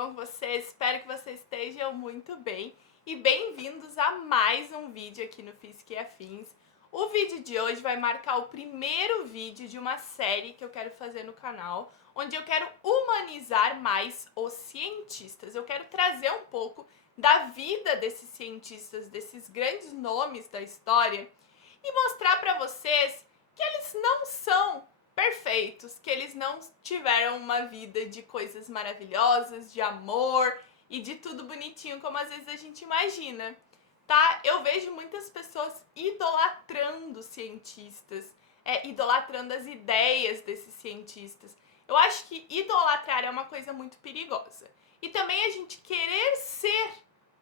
bom com vocês? Espero que vocês estejam muito bem e bem-vindos a mais um vídeo aqui no Física e Afins. O vídeo de hoje vai marcar o primeiro vídeo de uma série que eu quero fazer no canal, onde eu quero humanizar mais os cientistas. Eu quero trazer um pouco da vida desses cientistas, desses grandes nomes da história e mostrar para vocês que eles não são perfeitos, que eles não tiveram uma vida de coisas maravilhosas, de amor e de tudo bonitinho como às vezes a gente imagina, tá? Eu vejo muitas pessoas idolatrando cientistas, idolatrando as ideias desses cientistas. Eu acho que idolatrar é uma coisa muito perigosa. E também a gente querer ser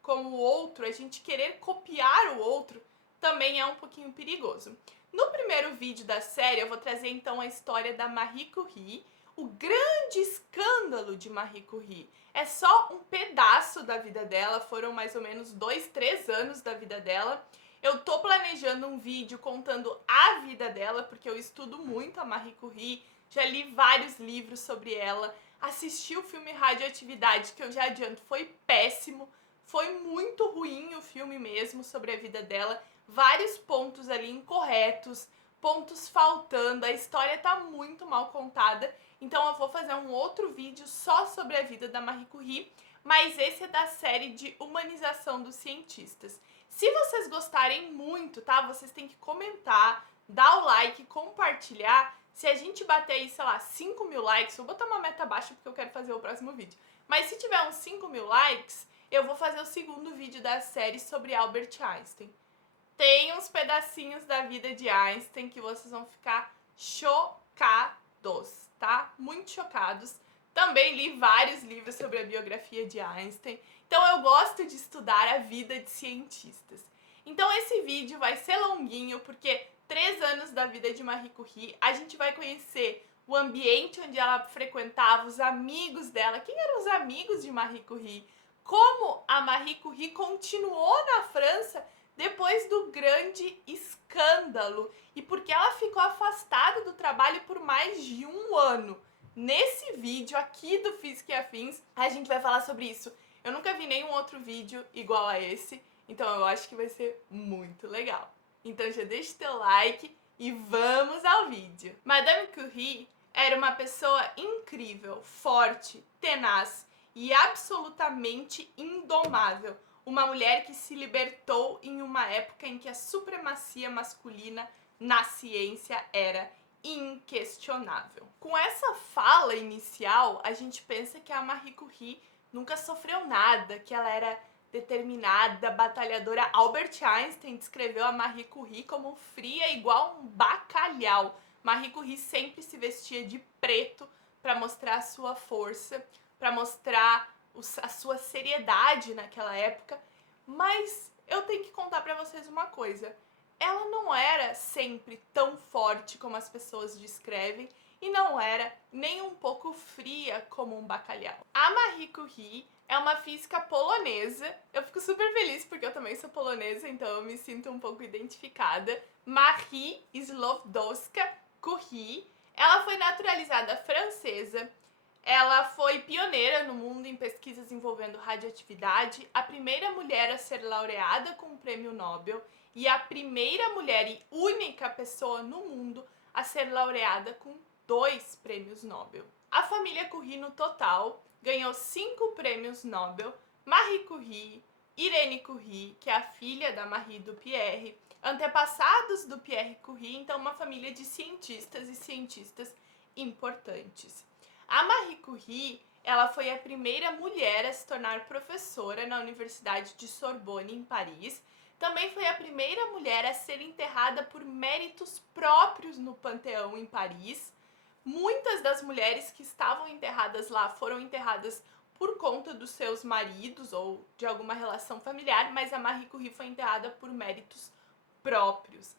como o outro, a gente querer copiar o outro, também é um pouquinho perigoso. No primeiro vídeo da série, eu vou trazer então a história da Marie Curie, o grande escândalo de Marie Curie. É só um pedaço da vida dela, foram mais ou menos 2-3 anos da vida dela. Eu tô planejando um vídeo contando a vida dela, porque eu estudo muito a Marie Curie, já li vários livros sobre ela, assisti o filme Radioatividade, que eu já adianto, foi péssimo, foi muito ruim o filme mesmo sobre a vida dela, vários pontos ali incorretos, pontos faltando, a história tá muito mal contada, então eu vou fazer um outro vídeo só sobre a vida da Marie Curie, mas esse é da série de humanização dos cientistas. Se vocês gostarem muito, tá? Vocês têm que comentar, dar o like, compartilhar. Se a gente bater aí, sei lá, 5.000 likes, eu vou botar uma meta baixa porque eu quero fazer o próximo vídeo. Mas se tiver uns 5.000 likes, eu vou fazer o segundo vídeo da série sobre Albert Einstein. Tem uns pedacinhos da vida de Einstein que vocês vão ficar chocados, tá? Muito chocados. Também li vários livros sobre a biografia de Einstein. Então eu gosto de estudar a vida de cientistas. Então esse vídeo vai ser longuinho porque 3 anos da vida de Marie Curie, a gente vai conhecer o ambiente onde ela frequentava, os amigos dela. Quem eram os amigos de Marie Curie? Como a Marie Curie continuou na França depois do grande escândalo e porque ela ficou afastada do trabalho por mais de um ano. Nesse vídeo aqui do Física e Afins, a gente vai falar sobre isso. Eu nunca vi nenhum outro vídeo igual a esse, então eu acho que vai ser muito legal. Então já deixa o teu like e vamos ao vídeo. Madame Curie era uma pessoa incrível, forte, tenaz e absolutamente indomável. Uma mulher que se libertou em uma época em que a supremacia masculina na ciência era inquestionável. Com essa fala inicial, a gente pensa que a Marie Curie nunca sofreu nada, que ela era determinada, batalhadora. Albert Einstein descreveu a Marie Curie como fria igual um bacalhau. Marie Curie sempre se vestia de preto para mostrar a sua força, para mostrar a sua seriedade naquela época, mas eu tenho que contar pra vocês uma coisa. Ela não era sempre tão forte como as pessoas descrevem e não era nem um pouco fria como um bacalhau. A Marie Curie é uma física polonesa. Eu fico super feliz porque eu também sou polonesa, então eu me sinto um pouco identificada. Marie Sklodowska Curie. Ela foi naturalizada francesa. Ela foi pioneira no mundo em pesquisas envolvendo radioatividade, a primeira mulher a ser laureada com o prêmio Nobel e a primeira mulher e única pessoa no mundo a ser laureada com 2 prêmios Nobel. A família Curie no total ganhou 5 prêmios Nobel. Marie Curie, Irene Curie, que é a filha da Marie do Pierre, antepassados do Pierre Curie, então uma família de cientistas e cientistas importantes. A Marie Curie, ela foi a primeira mulher a se tornar professora na Universidade de Sorbonne, em Paris. Também foi a primeira mulher a ser enterrada por méritos próprios no Panteão, em Paris. Muitas das mulheres que estavam enterradas lá foram enterradas por conta dos seus maridos ou de alguma relação familiar, mas a Marie Curie foi enterrada por méritos próprios.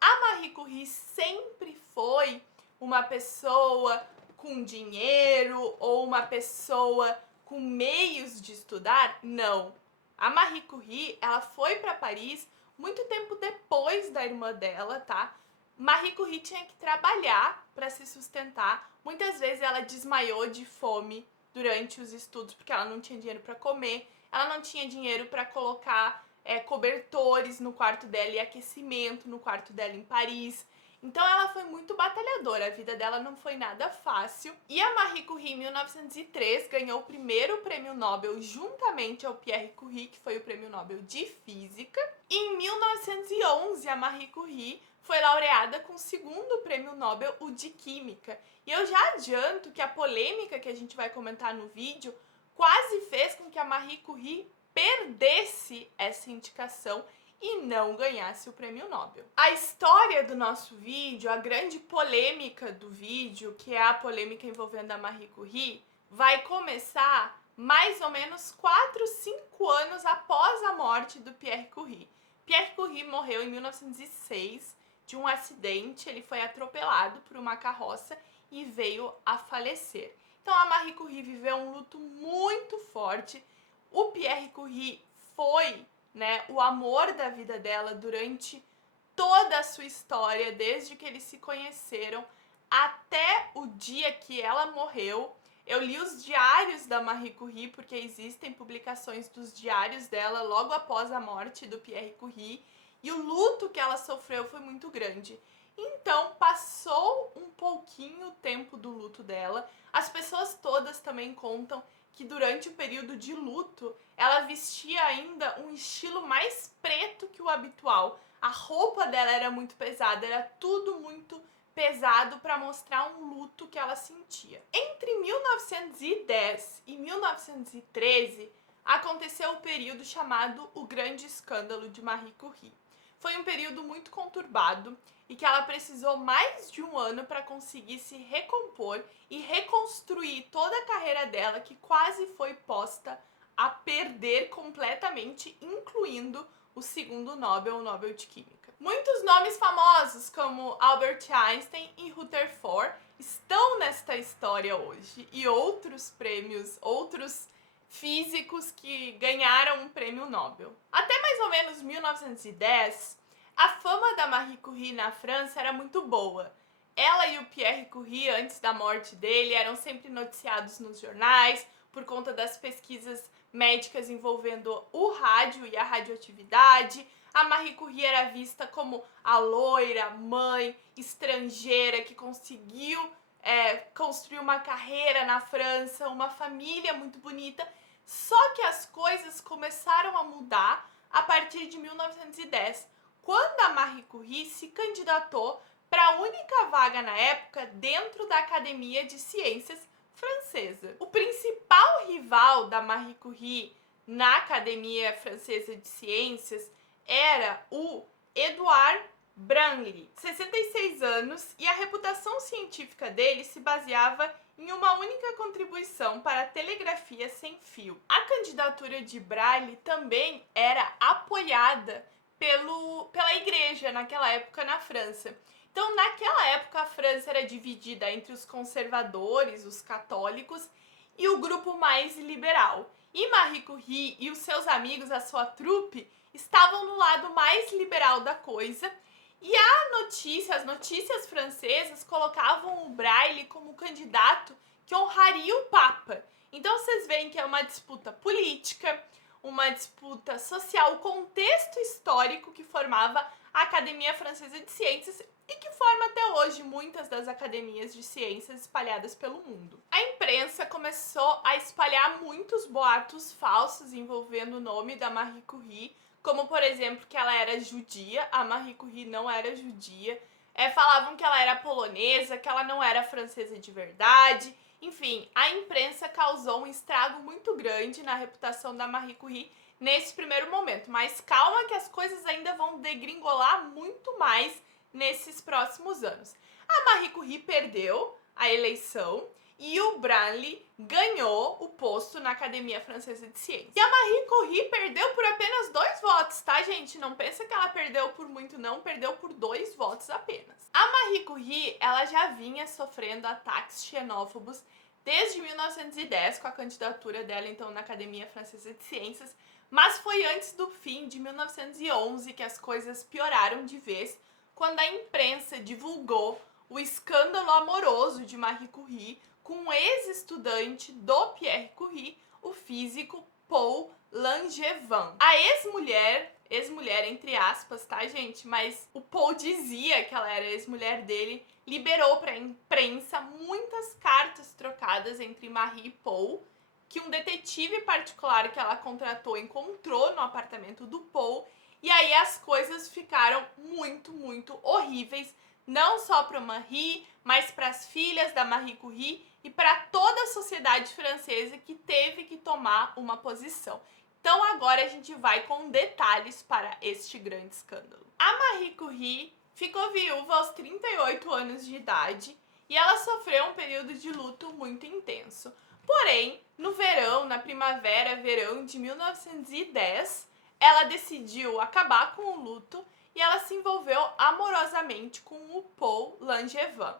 A Marie Curie sempre foi uma pessoa com dinheiro ou uma pessoa com meios de estudar? Não. A Marie Curie, ela foi para Paris muito tempo depois da irmã dela, tá? Marie Curie tinha que trabalhar para se sustentar. Muitas vezes ela desmaiou de fome durante os estudos, porque ela não tinha dinheiro para comer, ela não tinha dinheiro para colocar cobertores no quarto dela e aquecimento no quarto dela em Paris. Então ela foi muito batalhadora, a vida dela não foi nada fácil. E a Marie Curie, em 1903, ganhou o primeiro prêmio Nobel juntamente ao Pierre Curie, que foi o prêmio Nobel de Física. E em 1911, a Marie Curie foi laureada com o segundo prêmio Nobel, o de Química. E eu já adianto que a polêmica que a gente vai comentar no vídeo quase fez com que a Marie Curie perdesse essa indicação e não ganhasse o prêmio Nobel. A história do nosso vídeo, a grande polêmica do vídeo, que é a polêmica envolvendo a Marie Curie, vai começar mais ou menos 4, 5 anos após a morte do Pierre Curie. Pierre Curie morreu em 1906 de um acidente, ele foi atropelado por uma carroça e veio a falecer. Então a Marie Curie viveu um luto muito forte. O Pierre Curie foi, o amor da vida dela durante toda a sua história, desde que eles se conheceram até o dia que ela morreu. Eu li os diários da Marie Curie, porque existem publicações dos diários dela logo após a morte do Pierre Curie, e o luto que ela sofreu foi muito grande. Então, passou um pouquinho o tempo do luto dela. As pessoas todas também contam que durante o período de luto, ela vestia ainda um estilo mais preto que o habitual. A roupa dela era muito pesada, era tudo muito pesado para mostrar um luto que ela sentia. Entre 1910 e 1913, aconteceu o período chamado o Grande Escândalo de Marie Curie. Foi um período muito conturbado e que ela precisou mais de um ano para conseguir se recompor e reconstruir toda a carreira dela, que quase foi posta a perder completamente, incluindo o segundo Nobel, o Nobel de Química. Muitos nomes famosos, como Albert Einstein e Rutherford, estão nesta história hoje, e outros prêmios, outros físicos que ganharam um prêmio Nobel. Até mais ou menos 1910, a fama da Marie Curie na França era muito boa. Ela e o Pierre Curie, antes da morte dele, eram sempre noticiados nos jornais por conta das pesquisas médicas envolvendo o rádio e a radioatividade. A Marie Curie era vista como a loira, mãe, estrangeira, que conseguiu construir uma carreira na França, uma família muito bonita. Só que as coisas começaram a mudar a partir de 1910, quando a Marie Curie se candidatou para a única vaga na época dentro da Academia de Ciências francesa. O principal rival da Marie Curie na Academia Francesa de Ciências era o Edouard Branly, 66 anos, e a reputação científica dele se baseava em uma única contribuição para a telegrafia sem fio. A candidatura de Branly também era apoiada pela igreja naquela época na França. Então, naquela época, a França era dividida entre os conservadores, os católicos, e o grupo mais liberal. E Marie Curie e os seus amigos, a sua trupe, estavam no lado mais liberal da coisa. E as notícias francesas colocavam o Branly como candidato que honraria o Papa. Então vocês veem que é uma disputa política, uma disputa social, o contexto histórico que formava a Academia Francesa de Ciências e que forma até hoje muitas das academias de ciências espalhadas pelo mundo. A imprensa começou a espalhar muitos boatos falsos envolvendo o nome da Marie Curie, como, por exemplo, que ela era judia. A Marie Curie não era judia. Falavam que ela era polonesa, que ela não era francesa de verdade. Enfim, a imprensa causou um estrago muito grande na reputação da Marie Curie nesse primeiro momento. Mas calma que as coisas ainda vão degringolar muito mais nesses próximos anos. A Marie Curie perdeu a eleição e o Branly ganhou o posto na Academia Francesa de Ciências. E a Marie Curie perdeu por apenas 2 votos, tá, gente? Não pensa que ela perdeu por muito, não. Perdeu por 2 votos apenas. A Marie Curie, ela já vinha sofrendo ataques xenófobos desde 1910, com a candidatura dela, então, na Academia Francesa de Ciências. Mas foi antes do fim de 1911 que as coisas pioraram de vez, quando a imprensa divulgou o escândalo amoroso de Marie Curie com um ex-estudante do Pierre Curie, o físico Paul Langevin. A ex-mulher entre aspas, tá, gente? Mas o Paul dizia que ela era ex-mulher dele, liberou para a imprensa muitas cartas trocadas entre Marie e Paul, que um detetive particular que ela contratou encontrou no apartamento do Paul, e aí as coisas ficaram muito horríveis, não só para Marie, mas para as filhas da Marie Curie e para toda a sociedade francesa que teve que tomar uma posição. Então agora a gente vai com detalhes para este grande escândalo. A Marie Curie ficou viúva aos 38 anos de idade e ela sofreu um período de luto muito intenso. Porém, no verão, na primavera-verão de 1910, ela decidiu acabar com o luto e ela se envolveu amorosamente com o Paul Langevin.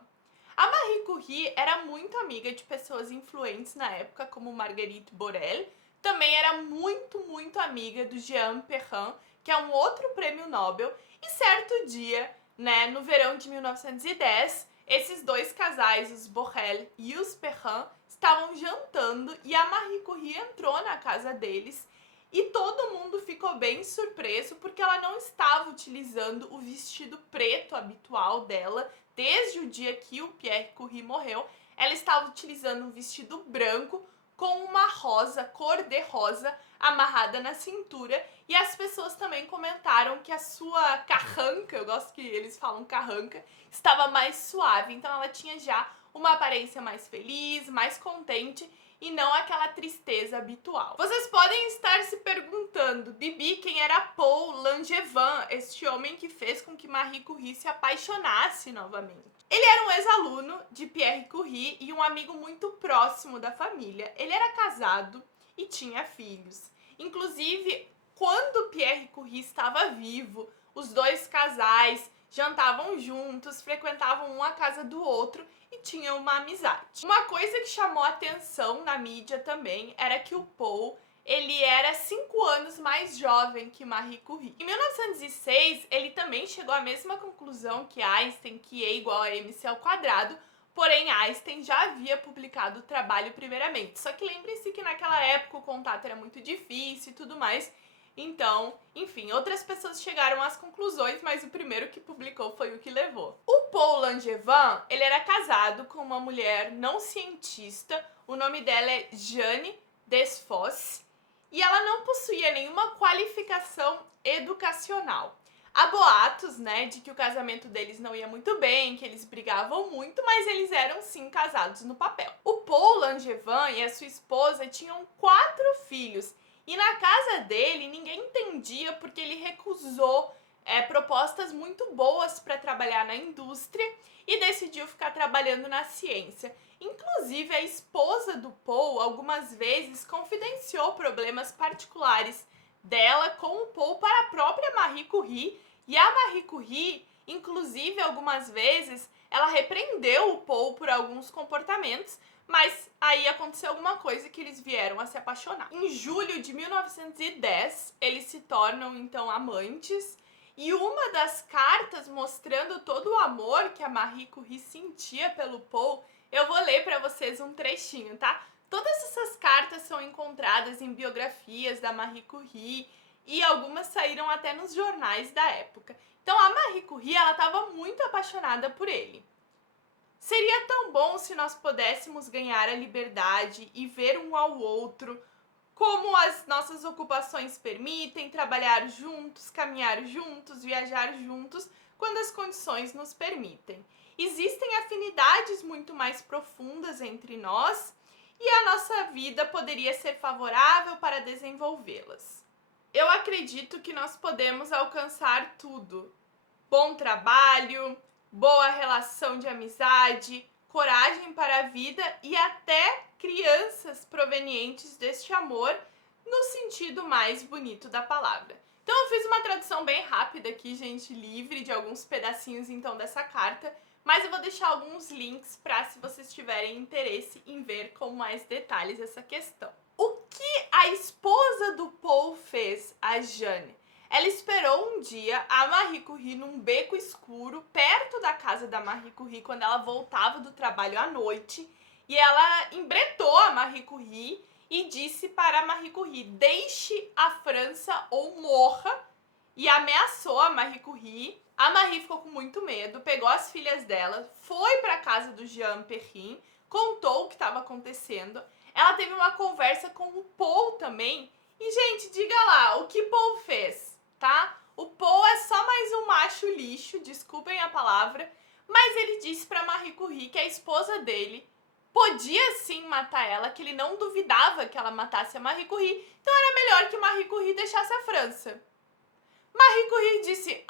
A Marie Curie era muito amiga de pessoas influentes na época, como Marguerite Borel. Também era muito amiga do Jean Perrin, que é um outro prêmio Nobel. E certo dia, né, no verão de 1910, esses dois casais, os Borel e os Perrin, estavam jantando e a Marie Curie entrou na casa deles e todo mundo ficou bem surpreso porque ela não estava utilizando o vestido preto habitual dela desde o dia que o Pierre Curie morreu. Ela estava utilizando um vestido branco com uma rosa, cor de rosa, amarrada na cintura, e as pessoas também comentaram que a sua carranca, eu gosto que eles falam carranca, estava mais suave, então ela tinha já uma aparência mais feliz, mais contente, e não aquela tristeza habitual. Vocês podem estar se perguntando, Bibi, quem era Paul Langevin, este homem que fez com que Marie Curie se apaixonasse novamente? Ele era um ex-aluno de Pierre Curie e um amigo muito próximo da família. Ele era casado e tinha filhos. Inclusive, quando Pierre Curie estava vivo, os dois casais jantavam juntos, frequentavam um a casa do outro e tinham uma amizade. Uma coisa que chamou atenção na mídia também era que o Paul, ele era 5 anos mais jovem que Marie Curie. Em 1906, ele também chegou à mesma conclusão que Einstein, que E igual a mc ao quadrado, porém Einstein já havia publicado o trabalho primeiramente. Só que lembre-se que naquela época o contato era muito difícil e tudo mais, então, enfim, outras pessoas chegaram às conclusões, mas o primeiro que publicou foi o que levou. O Paul Langevin, ele era casado com uma mulher não cientista, o nome dela é Jeanne Desfosse, e ela não possuía nenhuma qualificação educacional. Há boatos, né, de que o casamento deles não ia muito bem, que eles brigavam muito, mas eles eram sim casados no papel. O Paul Langevin e a sua esposa tinham 4 filhos, e na casa dele ninguém entendia porque ele recusou propostas muito boas para trabalhar na indústria e decidiu ficar trabalhando na ciência. Inclusive, a esposa do Paul algumas vezes confidenciou problemas particulares dela com o Paul para a própria Marie Curie, e a Marie Curie, inclusive, algumas vezes, ela repreendeu o Paul por alguns comportamentos, mas aí aconteceu alguma coisa que eles vieram a se apaixonar. Em julho de 1910, eles se tornam então amantes, e uma das cartas mostrando todo o amor que a Marie Curie sentia pelo Paul, eu vou ler para vocês um trechinho, tá? Todas essas cartas são encontradas em biografias da Marie Curie e algumas saíram até nos jornais da época. Então a Marie Curie, ela estava muito apaixonada por ele. Seria tão bom se nós pudéssemos ganhar a liberdade e ver um ao outro como as nossas ocupações permitem, trabalhar juntos, caminhar juntos, viajar juntos, quando as condições nos permitem. Existem afinidades muito mais profundas entre nós e a nossa vida poderia ser favorável para desenvolvê-las. Eu acredito que nós podemos alcançar tudo: bom trabalho, boa relação de amizade, coragem para a vida e até crianças provenientes deste amor no sentido mais bonito da palavra. Então eu fiz uma tradução bem rápida aqui, gente, livre de alguns pedacinhos então dessa carta, mas eu vou deixar alguns links para se vocês tiverem interesse em ver com mais detalhes essa questão. O que a esposa do Paul fez, a Jeanne? Ela esperou um dia a Marie Curie num beco escuro, perto da casa da Marie Curie, quando ela voltava do trabalho à noite, e ela embretou a Marie Curie e disse para a Marie Curie: deixe a França ou morra, e ameaçou a Marie Curie. A Marie ficou com muito medo, pegou as filhas dela, foi para a casa do Jean Perrin, contou o que estava acontecendo. Ela teve uma conversa com o Paul também. E, gente, diga lá, o que Paul fez, tá? O Paul é só mais um macho lixo, desculpem a palavra, mas ele disse para Marie Curie que a esposa dele podia sim matar ela, que ele não duvidava que ela matasse a Marie Curie, então era melhor que Marie Curie deixasse a França. Marie Curie disse: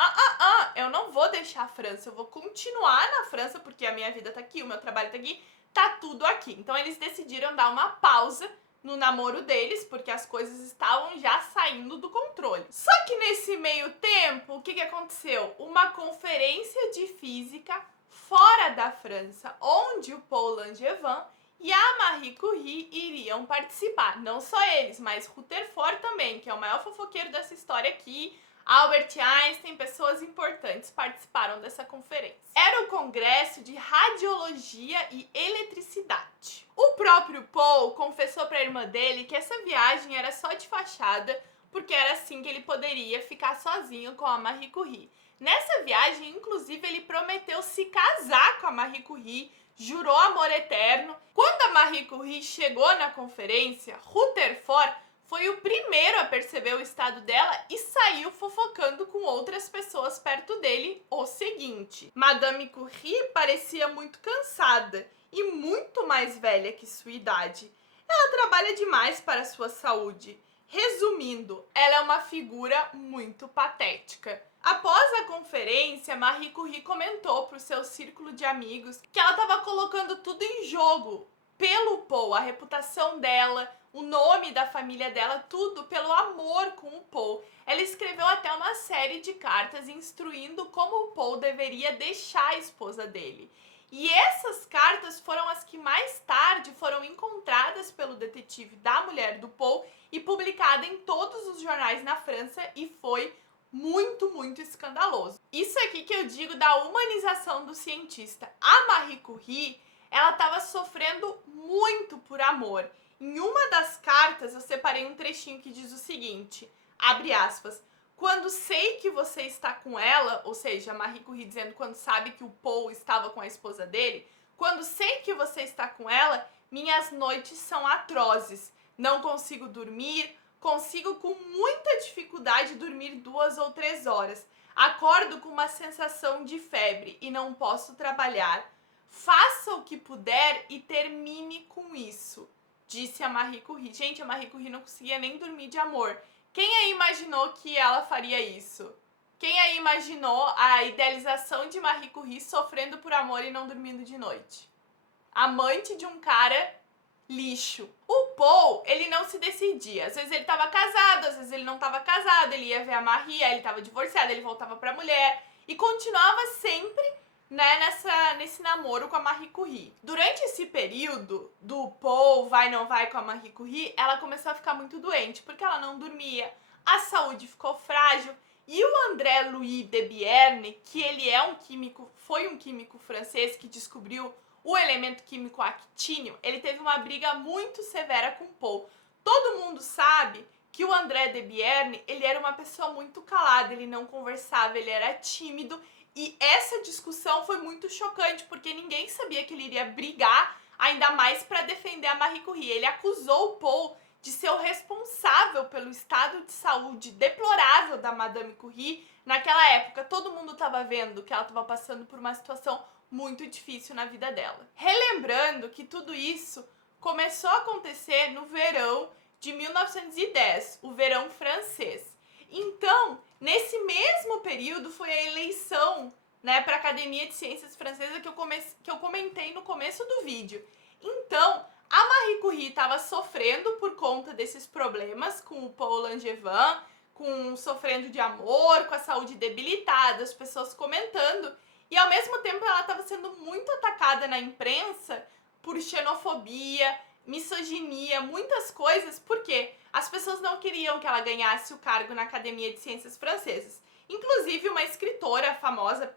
eu não vou deixar a França, eu vou continuar na França porque a minha vida tá aqui, o meu trabalho tá aqui, tá tudo aqui. Então eles decidiram dar uma pausa no namoro deles, porque as coisas estavam já saindo do controle. Só que nesse meio tempo, o que aconteceu? Uma conferência de física fora da França, onde o Paul Langevin e a Marie Curie iriam participar. Não só eles, mas Rutherford também, que é o maior fofoqueiro dessa história aqui, Albert Einstein, pessoas importantes participaram dessa conferência. Era o Congresso de Radiologia e Eletricidade. O próprio Paul confessou para a irmã dele que essa viagem era só de fachada, porque era assim que ele poderia ficar sozinho com a Marie Curie. Nessa viagem, inclusive, ele prometeu se casar com a Marie Curie, jurou amor eterno. Quando a Marie Curie chegou na conferência, Rutherford foi o primeiro a perceber o estado dela e saiu fofocando com outras pessoas perto dele o seguinte: Madame Curie parecia muito cansada e muito mais velha que sua idade. Ela trabalha demais para sua saúde. Resumindo, ela é uma figura muito patética. Após a conferência, Marie Curie comentou para o seu círculo de amigos que ela estava colocando tudo em jogo pelo Paul, a reputação dela, o nome da família dela, tudo pelo amor com o Paul. Ela escreveu até uma série de cartas instruindo como o Paul deveria deixar a esposa dele. E essas cartas foram as que mais tarde foram encontradas pelo detetive da mulher do Paul e publicada em todos os jornais na França, e foi muito, muito escandaloso. Isso aqui que eu digo da humanização do cientista. A Marie Curie, ela estava sofrendo muito por amor. Em uma das cartas, eu separei um trechinho que diz o seguinte, abre aspas: quando sei que você está com ela, ou seja, a Marie Curie dizendo quando sabe que o Paul estava com a esposa dele, quando sei que você está com ela, minhas noites são atrozes. Não consigo dormir, consigo com muita dificuldade dormir 2 ou 3 horas. Acordo com uma sensação de febre e não posso trabalhar. Faça o que puder e termine com isso, disse a Marie Curie. Gente, a Marie Curie não conseguia nem dormir de amor. Quem aí imaginou que ela faria isso? Quem aí imaginou a idealização de Marie Curie sofrendo por amor e não dormindo de noite? Amante de um cara lixo. O Paul, ele não se decidia. Às vezes ele estava casado, às vezes ele não estava casado, ele ia ver a Marie, aí ele estava divorciado, ele voltava para a mulher e continuava sempre, né, nesse namoro com a Marie Curie. Durante esse período do Paul vai não vai com a Marie Curie, ela começou a ficar muito doente, porque ela não dormia, a saúde ficou frágil, e o André Louis Debierne, que ele é um químico, foi um químico francês que descobriu o elemento químico actínio, ele teve uma briga muito severa com o Paul. Todo mundo sabe que o André Debierne, ele era uma pessoa muito calada, ele não conversava, ele era tímido, e essa discussão foi muito chocante, porque ninguém sabia que ele iria brigar, ainda mais para defender a Marie Curie. Ele acusou o Paul de ser o responsável pelo estado de saúde deplorável da Madame Curie. Naquela época, todo mundo estava vendo que ela estava passando por uma situação muito difícil na vida dela. Relembrando que tudo isso começou a acontecer no verão de 1910, o verão francês. Então, nesse mesmo período foi a eleição, né, para a Academia de Ciências Francesa que eu comentei no começo do vídeo. Então, a Marie Curie estava sofrendo por conta desses problemas com o Paul Langevin, sofrendo de amor, com a saúde debilitada, as pessoas comentando. E ao mesmo tempo ela estava sendo muito atacada na imprensa por xenofobia, misoginia, muitas coisas, porque as pessoas não queriam que ela ganhasse o cargo na Academia de Ciências Francesas. Inclusive, uma escritora famosa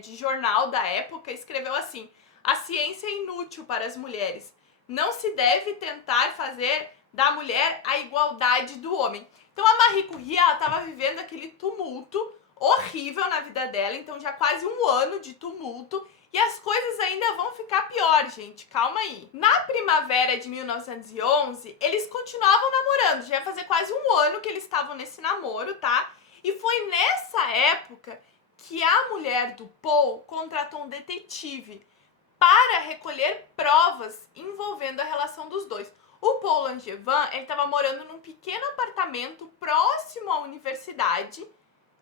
de jornal da época escreveu assim: a ciência é inútil para as mulheres. Não se deve tentar fazer da mulher a igualdade do homem. Então a Marie Curie, ela estava vivendo aquele tumulto horrível na vida dela, então já quase um ano de tumulto, e as coisas ainda vão ficar pior, gente, calma aí. Na primavera de 1911, eles continuavam namorando, já ia fazer quase um ano que eles estavam nesse namoro, tá? E foi nessa época que a mulher do Paul contratou um detetive para recolher provas envolvendo a relação dos dois. O Paul Langevin, ele estava morando num pequeno apartamento próximo à universidade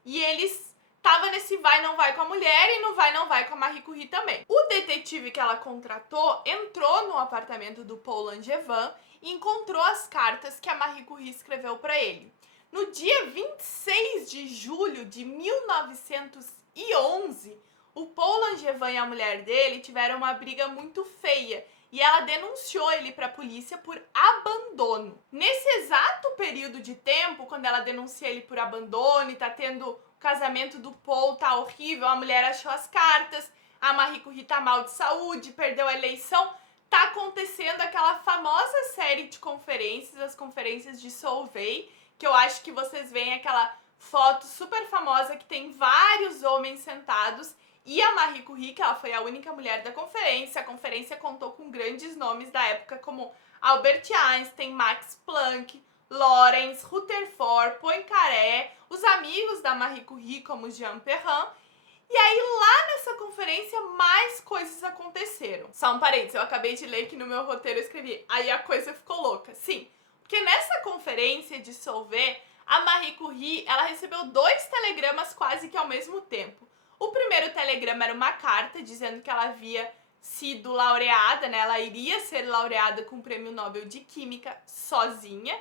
e eles estavam nesse vai não vai com a mulher e no vai não vai com a Marie Curie também. O detetive que ela contratou entrou no apartamento do Paul Langevin e encontrou as cartas que a Marie Curie escreveu para ele. No dia 26 de julho de 1911, o Paul Langevin e a mulher dele tiveram uma briga muito feia e ela denunciou ele para a polícia por abandono. Nesse exato período de tempo, quando ela denuncia ele por abandono e tá tendo o casamento do Paul, tá horrível, a mulher achou as cartas, a Marie Curie tá mal de saúde, perdeu a eleição, tá acontecendo aquela famosa série de conferências, as conferências de Solvay, que eu acho que vocês veem aquela foto super famosa que tem vários homens sentados e a Marie Curie, que ela foi a única mulher da conferência. A conferência contou com grandes nomes da época como Albert Einstein, Max Planck, Lorentz, Rutherford, Poincaré, os amigos da Marie Curie como Jean Perrin. E aí lá nessa conferência mais coisas aconteceram. Só um parênteses, eu acabei de ler que no meu roteiro eu escrevi, aí a coisa ficou louca. Sim, porque nessa conferência de Solvay, a Marie Curie, ela recebeu 2 telegramas quase que ao mesmo tempo. O primeiro telegrama era uma carta dizendo que ela havia sido laureada, né? Ela iria ser laureada com o Prêmio Nobel de Química sozinha.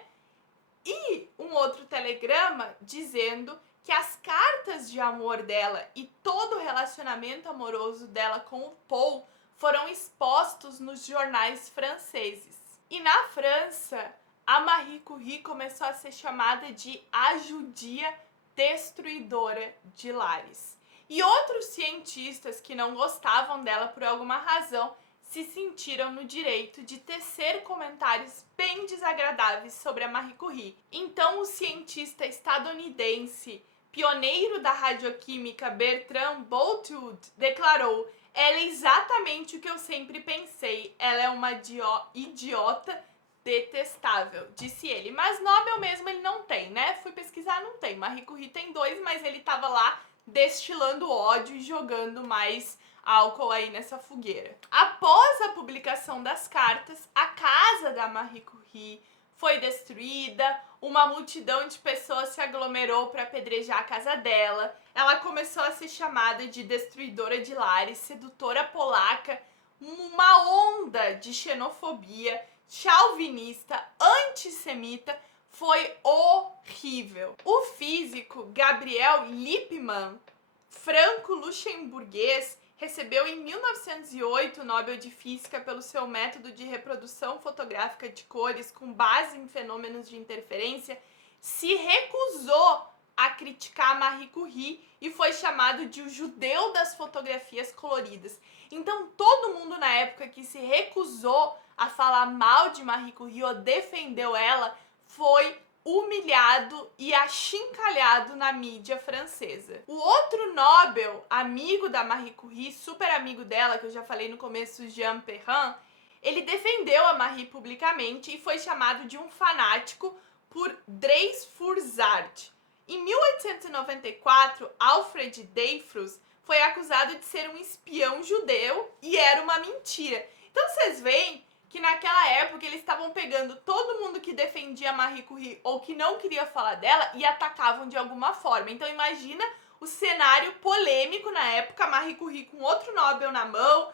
E um outro telegrama dizendo que as cartas de amor dela e todo o relacionamento amoroso dela com o Paul foram expostos nos jornais franceses. E na França, a Marie Curie começou a ser chamada de a judia destruidora de lares. E outros cientistas que não gostavam dela por alguma razão se sentiram no direito de tecer comentários bem desagradáveis sobre a Marie Curie. Então o cientista estadunidense, pioneiro da radioquímica Bertrand Boltzmann, declarou: ela é exatamente o que eu sempre pensei, ela é uma idiota detestável, disse ele. Mas Nobel mesmo ele não tem, né? Fui pesquisar, não tem. Marie Curie tem 2, mas ele tava lá destilando ódio e jogando mais álcool aí nessa fogueira. Após a publicação das cartas, a casa da Marie Curie foi destruída, uma multidão de pessoas se aglomerou para apedrejar a casa dela. Ela começou a ser chamada de destruidora de lares, sedutora polaca, uma onda de xenofobia, chauvinista, antissemita. Foi horrível. O físico Gabriel Lippmann, franco-luxemburguês, recebeu em 1908 o Nobel de Física pelo seu método de reprodução fotográfica de cores com base em fenômenos de interferência, se recusou a criticar Marie Curie e foi chamado de o judeu das fotografias coloridas. Então todo mundo na época que se recusou a falar mal de Marie Curie ou defendeu ela foi humilhado e achincalhado na mídia francesa. O outro Nobel, amigo da Marie Curie, super amigo dela, que eu já falei no começo, Jean Perrin, ele defendeu a Marie publicamente e foi chamado de um fanático por Dreyfusard. Em 1894, Alfred Dreyfus foi acusado de ser um espião judeu e era uma mentira. Então vocês veem que naquela época eles estavam pegando todo mundo que defendia a Marie Curie ou que não queria falar dela e atacavam de alguma forma. Então imagina o cenário polêmico na época, a Marie Curie com outro Nobel na mão,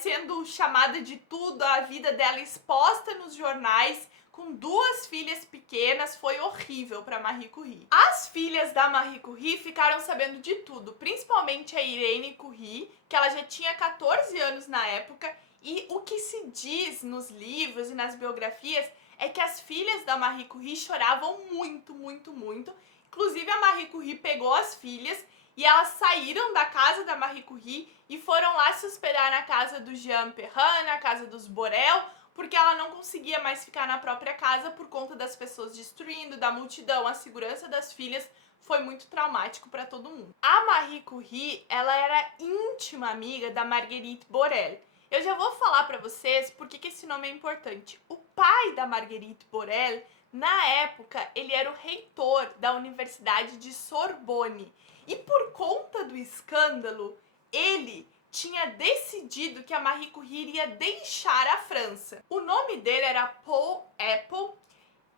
sendo chamada de tudo, a vida dela exposta nos jornais, com 2 filhas pequenas, foi horrível para Marie Curie. As filhas da Marie Curie ficaram sabendo de tudo, principalmente a Irene Curie, que ela já tinha 14 anos na época. E o que se diz nos livros e nas biografias é que as filhas da Marie Curie choravam muito, muito, muito. Inclusive a Marie Curie pegou as filhas e elas saíram da casa da Marie Curie e foram lá se hospedar na casa do Jean Perrin, na casa dos Borel, porque ela não conseguia mais ficar na própria casa por conta das pessoas destruindo, da multidão, a segurança das filhas. Foi muito traumático para todo mundo. A Marie Curie, ela era íntima amiga da Marguerite Borel. Eu já vou falar para vocês por que esse nome é importante. O pai da Marguerite Borel, na época, ele era o reitor da Universidade de Sorbonne. E por conta do escândalo, ele tinha decidido que a Marie Curie iria deixar a França. O nome dele era Paul Apple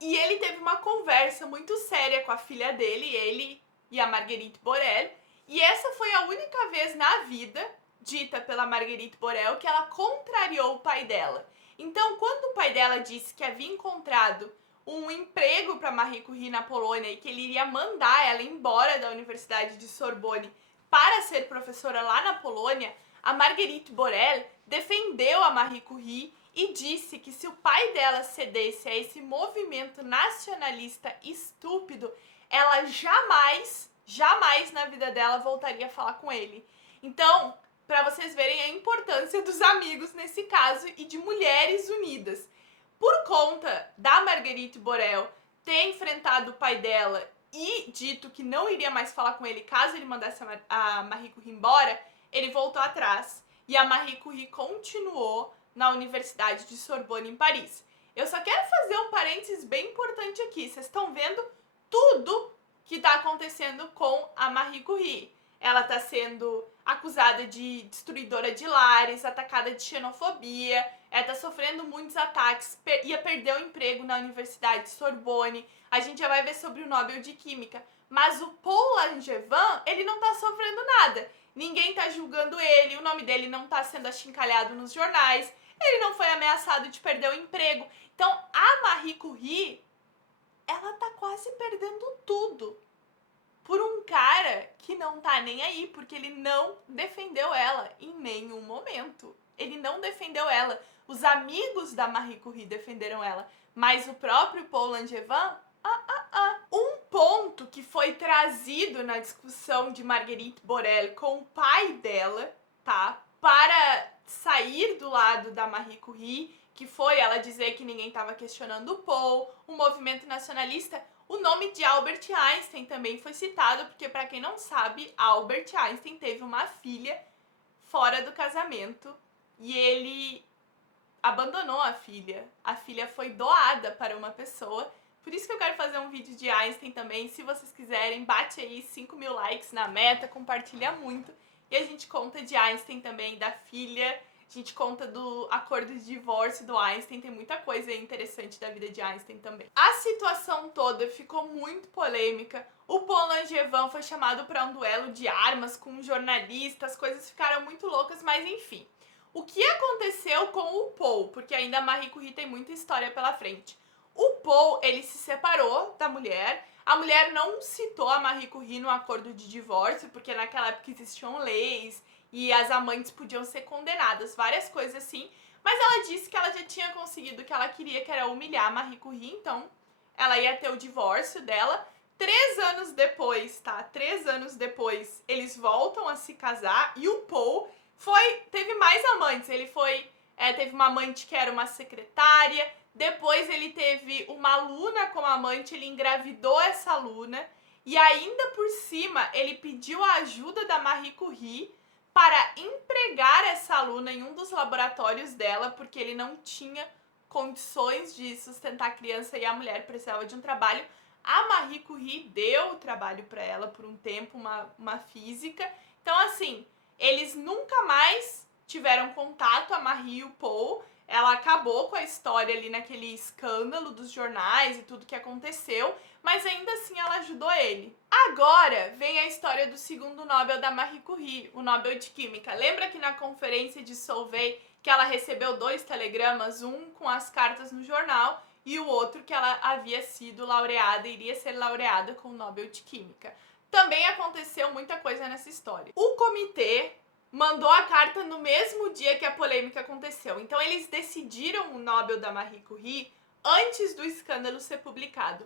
e ele teve uma conversa muito séria com a filha dele, ele e a Marguerite Borel, e essa foi a única vez na vida, dita pela Marguerite Borel, que ela contrariou o pai dela. Então, quando o pai dela disse que havia encontrado um emprego para Marie Curie na Polônia e que ele iria mandar ela embora da Universidade de Sorbonne para ser professora lá na Polônia, a Marguerite Borel defendeu a Marie Curie e disse que se o pai dela cedesse a esse movimento nacionalista estúpido, ela jamais na vida dela voltaria a falar com ele. Então, para vocês verem a importância dos amigos nesse caso e de mulheres unidas. Por conta da Marguerite Borel ter enfrentado o pai dela e dito que não iria mais falar com ele caso ele mandasse a Marie Curie embora, ele voltou atrás e a Marie Curie continuou na Universidade de Sorbonne em Paris. Eu só quero fazer um parênteses bem importante aqui. Vocês estão vendo tudo que está acontecendo com a Marie Curie. Ela está sendo acusada de destruidora de lares, atacada de xenofobia, ela está sofrendo muitos ataques, ia perder o emprego na Universidade de Sorbonne. A gente já vai ver sobre o Nobel de Química. Mas o Paul Langevin, ele não está sofrendo nada. Ninguém está julgando ele, o nome dele não está sendo achincalhado nos jornais, ele não foi ameaçado de perder o emprego. Então, a Marie Curie, ela tá quase perdendo tudo por um cara que não tá nem aí, porque ele não defendeu ela em nenhum momento. Ele não defendeu ela. Os amigos da Marie Curie defenderam ela, mas o próprio Paul Langevin, Um ponto que foi trazido na discussão de Marguerite Borel com o pai dela, tá? Para sair do lado da Marie Curie, que foi ela dizer que ninguém estava questionando o Paul, o movimento nacionalista. O nome de Albert Einstein também foi citado, porque, para quem não sabe, Albert Einstein teve uma filha fora do casamento e ele abandonou a filha. A filha foi doada para uma pessoa. Por isso que eu quero fazer um vídeo de Einstein também. Se vocês quiserem, bate aí 5.000 likes na meta, compartilha muito. E a gente conta de Einstein também, da filha. A gente conta do acordo de divórcio do Einstein. Tem muita coisa interessante da vida de Einstein também. A situação toda ficou muito polêmica. O Paul Langevin foi chamado para um duelo de armas com um jornalista. As coisas ficaram muito loucas, mas enfim. O que aconteceu com o Paul? Porque ainda a Marie Curie tem muita história pela frente. O Paul, ele se separou da mulher. A mulher não citou a Marie Curie no acordo de divórcio, porque naquela época existiam leis e as amantes podiam ser condenadas, várias coisas assim. Mas ela disse que ela já tinha conseguido o que ela queria, que era humilhar a Marie Curie, então ela ia ter o divórcio dela. 3 anos depois, tá? 3 anos depois, eles voltam a se casar e o Paul teve mais amantes. Ele teve uma amante que era uma secretária. Depois ele teve uma aluna como amante, ele engravidou essa aluna e ainda por cima ele pediu a ajuda da Marie Curie para empregar essa aluna em um dos laboratórios dela, porque ele não tinha condições de sustentar a criança e a mulher precisava de um trabalho. A Marie Curie deu o trabalho para ela por um tempo, uma física. Então assim, eles nunca mais tiveram contato, a Marie e o Paul. Ela acabou com a história ali naquele escândalo dos jornais e tudo que aconteceu, mas ainda assim ela ajudou ele. Agora vem a história do segundo Nobel da Marie Curie, o Nobel de Química. Lembra que na conferência de Solvay que ela recebeu 2 telegramas, um com as cartas no jornal e o outro que ela havia sido laureada, iria ser laureada com o Nobel de Química. Também aconteceu muita coisa nessa história. O comitê mandou a carta no mesmo dia que a polêmica aconteceu. Então eles decidiram o Nobel da Marie Curie antes do escândalo ser publicado.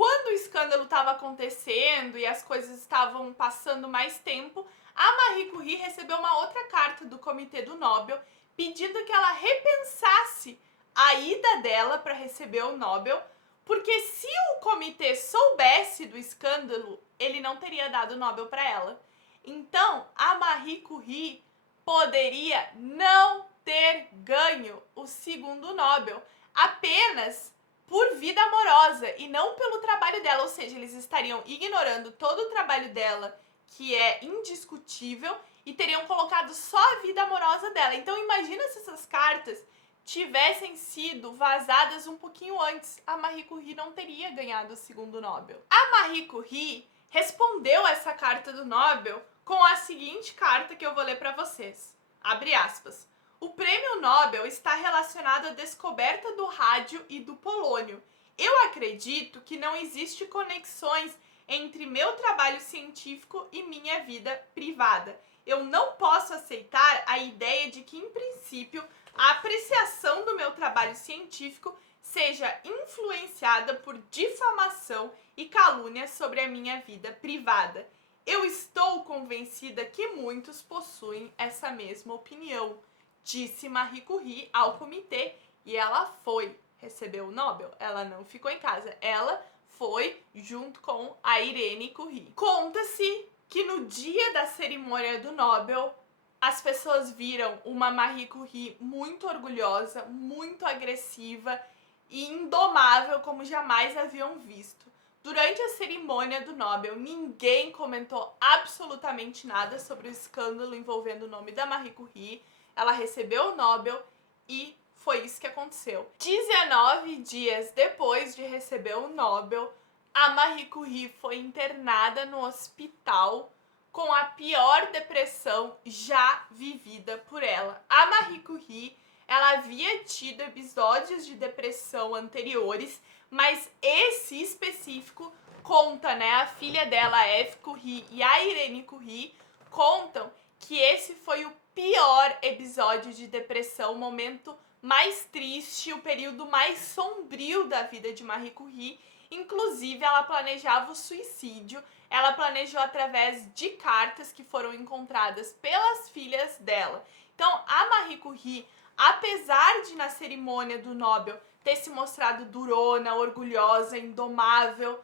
quando o escândalo estava acontecendo e as coisas estavam passando mais tempo, a Marie Curie recebeu uma outra carta do Comitê do Nobel pedindo que ela repensasse a ida dela para receber o Nobel, porque se o comitê soubesse do escândalo, ele não teria dado o Nobel para ela. Então, a Marie Curie poderia não ter ganho o segundo Nobel, apenas por vida amorosa e não pelo trabalho dela, ou seja, eles estariam ignorando todo o trabalho dela, que é indiscutível, e teriam colocado só a vida amorosa dela. Então imagina se essas cartas tivessem sido vazadas um pouquinho antes, a Marie Curie não teria ganhado o segundo Nobel. A Marie Curie respondeu essa carta do Nobel com a seguinte carta que eu vou ler para vocês. Abre aspas. O prêmio Nobel está relacionado à descoberta do rádio e do polônio. Eu acredito que não existe conexões entre meu trabalho científico e minha vida privada. Eu não posso aceitar a ideia de que, em princípio, a apreciação do meu trabalho científico seja influenciada por difamação e calúnia sobre a minha vida privada. Eu estou convencida que muitos possuem essa mesma opinião, disse Marie Curie ao comitê, e ela foi receber o Nobel. Ela não ficou em casa, ela foi junto com a Irene Curie. Conta-se que no dia da cerimônia do Nobel, as pessoas viram uma Marie Curie muito orgulhosa, muito agressiva e indomável como jamais haviam visto. Durante a cerimônia do Nobel, ninguém comentou absolutamente nada sobre o escândalo envolvendo o nome da Marie Curie. Ela recebeu o Nobel e foi isso que aconteceu. 19 dias depois de receber o Nobel, a Marie Curie foi internada no hospital com a pior depressão já vivida por ela. A Marie Curie, ela havia tido episódios de depressão anteriores, mas esse específico conta, né? A filha dela, a Eve Curie, e a Irene Curie contam que esse foi o pior episódio de depressão, o momento mais triste, o período mais sombrio da vida de Marie Curie. Inclusive, ela planejava o suicídio. Ela planejou através de cartas que foram encontradas pelas filhas dela. Então, a Marie Curie, apesar de na cerimônia do Nobel ter se mostrado durona, orgulhosa, indomável,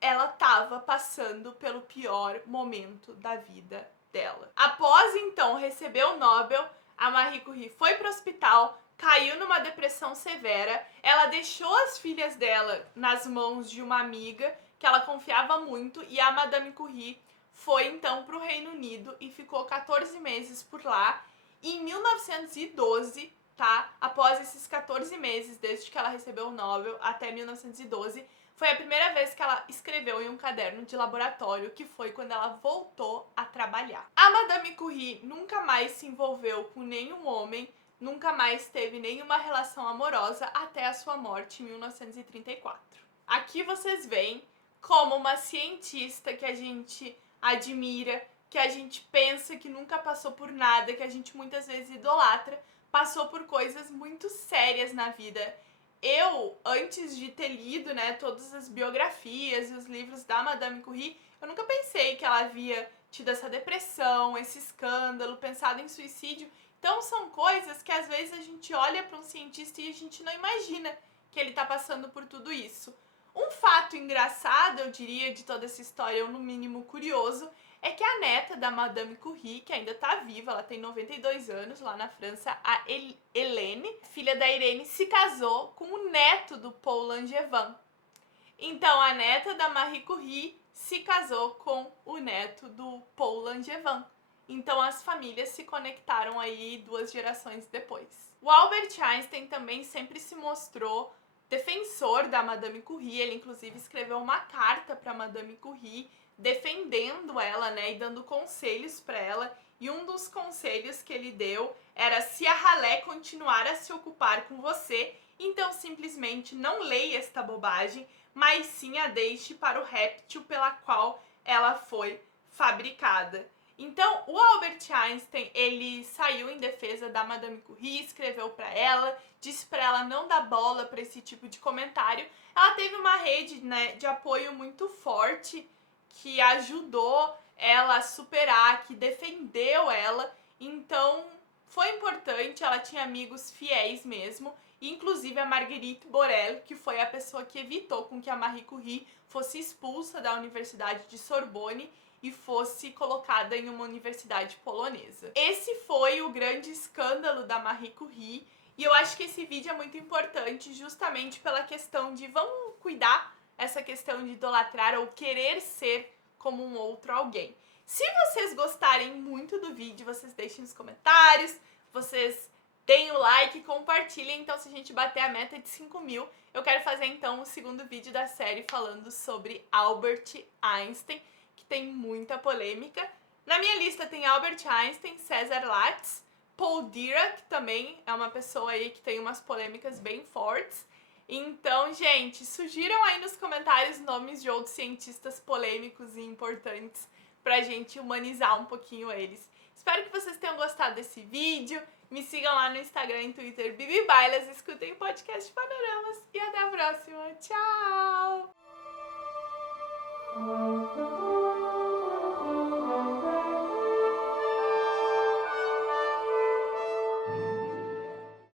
ela estava passando pelo pior momento da vida dela. Após, então, receber o Nobel, a Marie Curie foi para o hospital, caiu numa depressão severa, ela deixou as filhas dela nas mãos de uma amiga que ela confiava muito, e a Madame Curie foi então para o Reino Unido e ficou 14 meses por lá. E em 1912, tá? Após esses 14 meses, desde que ela recebeu o Nobel até 1912, foi a primeira vez que ela escreveu em um caderno de laboratório, que foi quando ela voltou a trabalhar. A Madame Curie nunca mais se envolveu com nenhum homem, nunca mais teve nenhuma relação amorosa até a sua morte em 1934. Aqui vocês veem como uma cientista que a gente admira, que a gente pensa que nunca passou por nada, que a gente muitas vezes idolatra, passou por coisas muito sérias na vida. Eu, antes de ter lido, né, todas as biografias e os livros da Madame Curie, eu nunca pensei que ela havia tido essa depressão, esse escândalo, pensado em suicídio. Então são coisas que às vezes a gente olha para um cientista e a gente não imagina que ele está passando por tudo isso. Um fato engraçado, eu diria, de toda essa história, ou no mínimo curioso, é que a neta da Madame Curie, que ainda está viva, ela tem 92 anos, lá na França, a Hélène, filha da Irene, se casou com o neto do Paul Langevin. Então, a neta da Marie Curie se casou com o neto do Paul Langevin. Então, as famílias se conectaram aí 2 gerações depois. O Albert Einstein também sempre se mostrou defensor da Madame Curie. Ele, inclusive, escreveu uma carta para Madame Curie, defendendo ela, né, e dando conselhos para ela. E um dos conselhos que ele deu era: se a ralé continuar a se ocupar com você, então simplesmente não leia esta bobagem, mas sim a deixe para o réptil pela qual ela foi fabricada. Então, o Albert Einstein, ele saiu em defesa da Madame Curie, escreveu para ela, disse para ela não dar bola para esse tipo de comentário. Ela teve uma rede, né, de apoio muito forte que ajudou ela a superar, que defendeu ela. Então, foi importante, ela tinha amigos fiéis mesmo, inclusive a Marguerite Borel, que foi a pessoa que evitou com que a Marie Curie fosse expulsa da Universidade de Sorbonne e fosse colocada em uma universidade polonesa. Esse foi o grande escândalo da Marie Curie, e eu acho que esse vídeo é muito importante justamente pela questão de vamos cuidar essa questão de idolatrar ou querer ser como um outro alguém. Se vocês gostarem muito do vídeo, vocês deixem nos comentários, vocês deem o like, compartilhem. Então, se a gente bater a meta de 5.000, eu quero fazer então o segundo vídeo da série falando sobre Albert Einstein, que tem muita polêmica. Na minha lista tem Albert Einstein, César Lattes, Paul Dirac também é uma pessoa aí que tem umas polêmicas bem fortes. Então, gente, sugiram aí nos comentários nomes de outros cientistas polêmicos e importantes pra gente humanizar um pouquinho eles. Espero que vocês tenham gostado desse vídeo. Me sigam lá no Instagram e Twitter, Bibi Bailas, escutem o podcast Panoramas e até a próxima. Tchau!